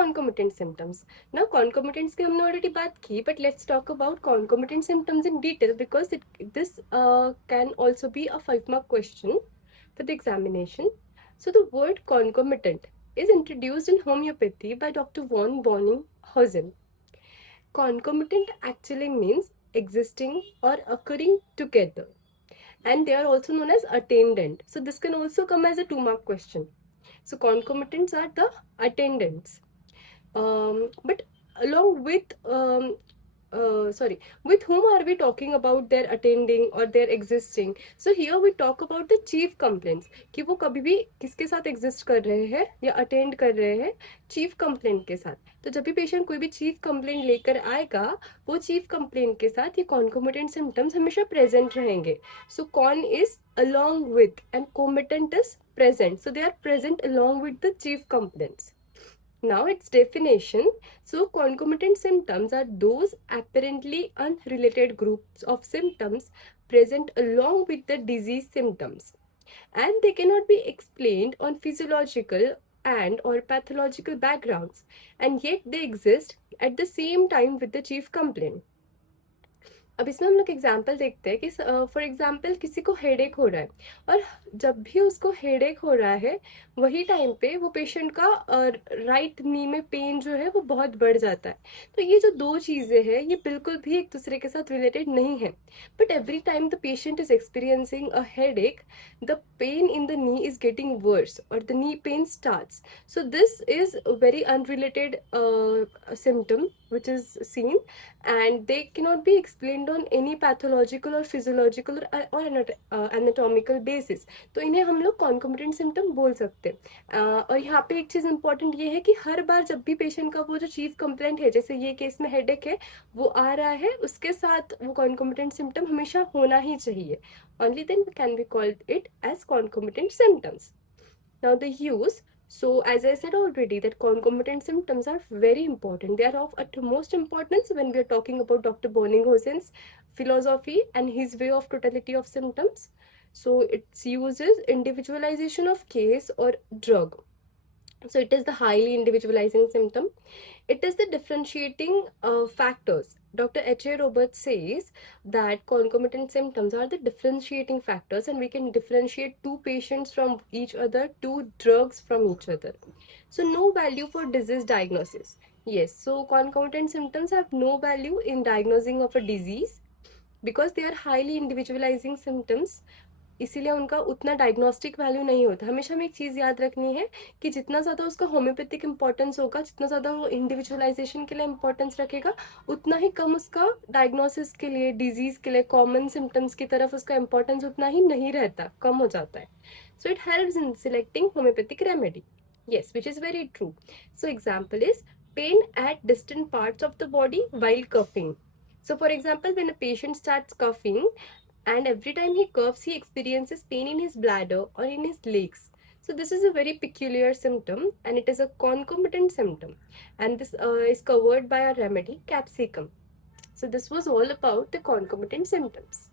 concomitant symptoms. Now concomitants की हमने already बात की, but let's talk about concomitant symptoms in detail because this can also be a 5-mark question for the examination. So the word concomitant is introduced in homeopathy by Dr. von Bonninghausen. Concomitant actually means existing or occurring together, and they are also known as attendant. So this can also come as a 2-mark question. So concomitants are the attendants. But along with with whom are we talking about their attending or their existing? So here we talk about the chief complaints कि वो कभी भी किसके साथ exist कर रहे हैं या attend कर रहे हैं, chief complaint के साथ. तो जब भी patient कोई भी chief complaint लेकर आएगा, वो chief complaint के साथ ये concomitant symptoms हमेशा present रहेंगे. So con is along with and comitant is present. So they are present along with the chief complaints. Now its definition. So concomitant symptoms are those apparently unrelated groups of symptoms present along with the disease symptoms, and they cannot be explained on physiological and or pathological backgrounds, and yet they exist at the same time with the chief complaint. अब इसमें हम लोग example देखते हैं कि for example किसी को headache हो रहा है, और जब भी उसको हेडेक हो रहा है वही टाइम पे वो पेशेंट का राइट नी में पेन जो है वो बहुत बढ़ जाता है. तो ये जो दो चीज़ें हैं ये बिल्कुल भी एक दूसरे के साथ रिलेटेड नहीं है. But every time the patient is experiencing a headache, the pain in the knee is getting worse और the knee pain starts. So this is a very unrelated symptom which is seen, and they cannot be explained on any pathological or physiological or anatomical basis. तो इन्हें हम लोग concomitant symptom बोल सकते हैं. और यहाँ पे एक चीज़ important ये है कि हर बार जब भी patient का वो जो chief complaint है, जैसे ये केस में headache है, वो आ रहा है, उसके साथ वो concomitant symptom हमेशा होना ही चाहिए. Only then can we call it as concomitant symptoms. Now the use. So as I said already that concomitant symptoms are very important. They are of utmost importance when we are talking about Dr. Bonninghausen's philosophy and his way of totality of symptoms. So its uses individualization of case or drug. So it is the highly individualizing symptom. It is the differentiating factors. Dr. H.A. Roberts says that concomitant symptoms are the differentiating factors, and we can differentiate two patients from each other, two drugs from each other. So no value for disease diagnosis. Yes, so concomitant symptoms have no value in diagnosing of a disease because they are highly individualizing symptoms. इसीलिए उनका उतना diagnostic value नहीं होता. हमेशा हमें एक चीज़ याद रखनी है कि जितना ज़्यादा उसका होम्योपैथिक इंपॉर्टेंस होगा, जितना ज़्यादा वो इंडिविजुअलाइजेशन के लिए इंपॉर्टेंस रखेगा, उतना ही कम उसका डायग्नोसिस के लिए, डिजीज के लिए, कॉमन सिम्टम्स की तरफ उसका इंपॉर्टेंस उतना ही नहीं रहता, कम हो जाता है. So it helps in selecting homeopathic remedy. Yes, which is very true. So example is pain at distant parts of the body while coughing. So for example, when a patient starts coughing, and every time he coughs, he experiences pain in his bladder or in his legs. So this is a very peculiar symptom, and it is a concomitant symptom, and this is covered by a remedy, capsicum. So this was all about the concomitant symptoms.